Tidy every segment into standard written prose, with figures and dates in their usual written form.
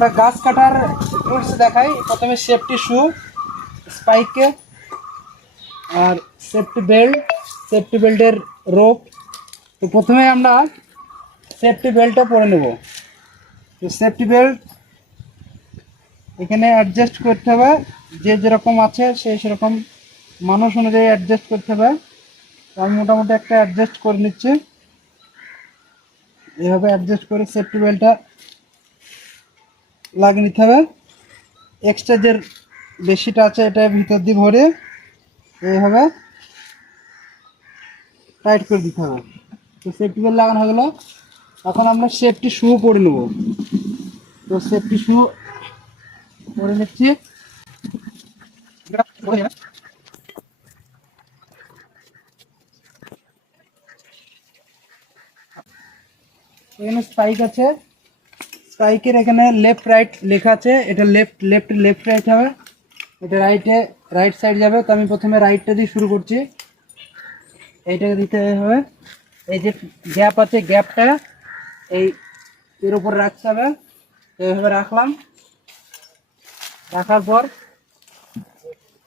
আমরা গাছ কাটার টুলস দেখাই। প্রথমে সেফটি শু, স্পাইকে, আর সেফটি বেল্টের রোপ। তো প্রথমে আমরা সেফটি বেল্টটা পরে নেব। তো সেফটি বেল্ট এখানে অ্যাডজাস্ট করতে হবে, যে যেরকম আছে সে সেরকম মানুষ অনুযায়ী অ্যাডজাস্ট করতে হবে। তো আমি মোটামুটি একটা অ্যাডজাস্ট করে নিচ্ছি। এভাবে অ্যাডজাস্ট করে সেফটি বেল্টটা লাগিয়ে নিতে হবে। এক্সট্রা যে বেশিটা আছে এটা ভিতর দিয়ে ভরে এইভাবে টাইট করে দিতে হবে। তো সেফটি বেল্ট লাগানো হয়ে গেলো। এখন আমরা সেফটি শু পরে নেব। তো সেফটি শু পরে নিচ্ছি। এখানে স্পাইক আছে, স্পাইকের এখানে লেফট রাইট লেখা আছে। এটা লেফট রাইট হবে, এটা রাইট সাইড যাবে। তো আমি প্রথমে রাইটটা দিয়ে শুরু করছি। এইটাকে দিতে হবে। এই যে গ্যাপ আছে, গ্যাপটা এই এর উপর রাখতে হবে। এইভাবে রাখলাম। রাখার পর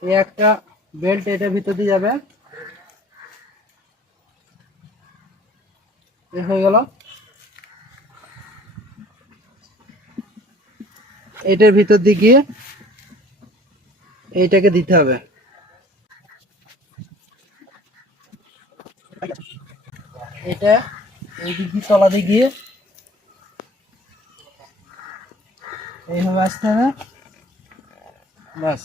এই একটা বেল্ট এটার ভিতর দিয়ে যাবে। এ হয়ে গেল। এটার ভিতর দিয়ে গিয়ে এইটাকে দিতে হবে। এটা এই দিক দিয়ে তলা দিয়ে গিয়ে এইভাবে আসতে হবে। বাস।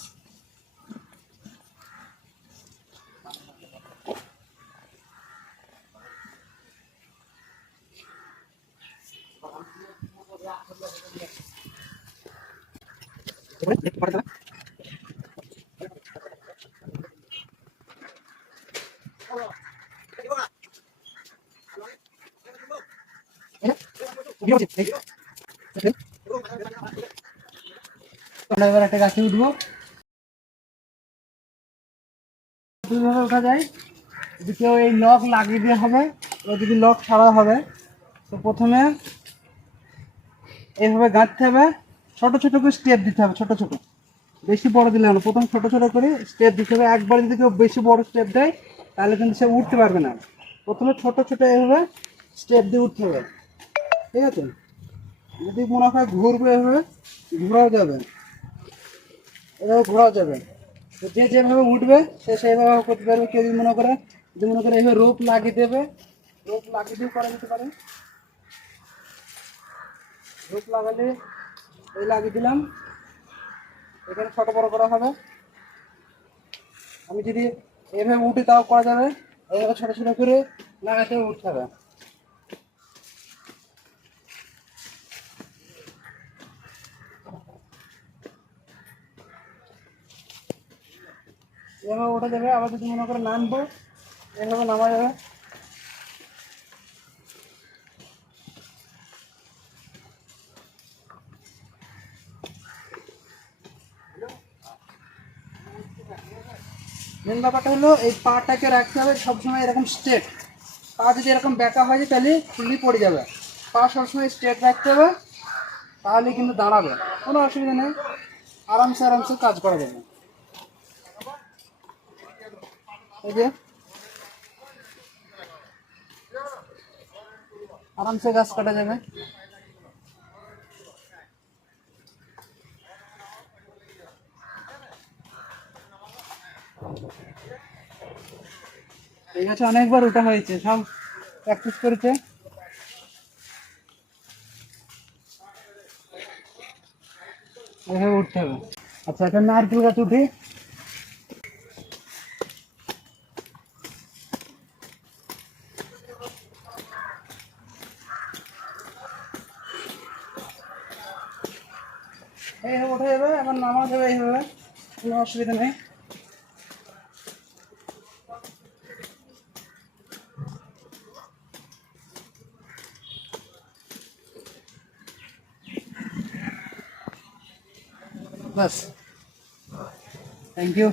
আমরা এবার একটা গাছে উঠবো। দুইভাবে ওঠা যায়। যদি কেউ এই লক লাগিয়ে দিয়ে হবে, এবার যদি লক ছাড়া হবে, তো প্রথমে এইভাবে গাঁথতে হবে। ছোট ছোট করে স্টেপ দিতে হবে, ছোট ছোট, বেশি বড় দিলে না। প্রথম ছোট ছোট করে স্টেপ দিতে হবে। একবার যদি কেউ বেশি বড় স্টেপ দেয় তাহলে কিন্তু সে উঠতে পারবে না। প্রথমে ছোট ছোট এইভাবে স্টেপ দিয়ে উঠতে হবে, ঠিক আছে? যদি মনে হয় ঘুরবে, এভাবে ঘোরাও যাবে, এভাবে ঘোরাও যাবে। তো যে যেভাবে উঠবে সে সেইভাবে করতে পারবে। কেউ যদি মনে করে এইভাবে রোপ লাগিয়ে দেবে, রোপ লাগিয়ে দিয়ে করা যেতে পারে। রোপ লাগালে এই লাগিয়ে দিলাম, এখানে ছোট বড় করা হবে। আমি যদি এভাবে উঠি তাও করা যাবে। এইভাবে ছোট ছোট করে লাগাতে উঠতে হবে। এভাবে উঠে যাবে। আবার যদি মনে করে নামবো, এভাবে নামা যাবে। মেন ব্যাপারটা হলো এই পাটাকে রাখতে হবে সবসময় এরকম স্ট্রেট। পা যদি এরকম ব্যাকা হয় যায় তাহলে খুললি পড়ে যাবে। পা সবসময় স্ট্রেট রাখতে হবে, তাহলে কিন্তু দাঁড়াবে, কোনো অসুবিধা নেই। আরামসে কাজ করা যাবে। এই যে আরামসে গাছ কাটা যাবে। এই গাছে অনেকবার ওঠা হয়েছে, সব প্র্যাকটিস করেছে। এভাবে উঠতে হবে। আচ্ছা, একটা নারকেল গাছ উঠি। এইভাবে উঠে যাবে, আবার নামা যাবে এইভাবে, কোনো অসুবিধা নেই। বাস, থ্যাংক ইউ।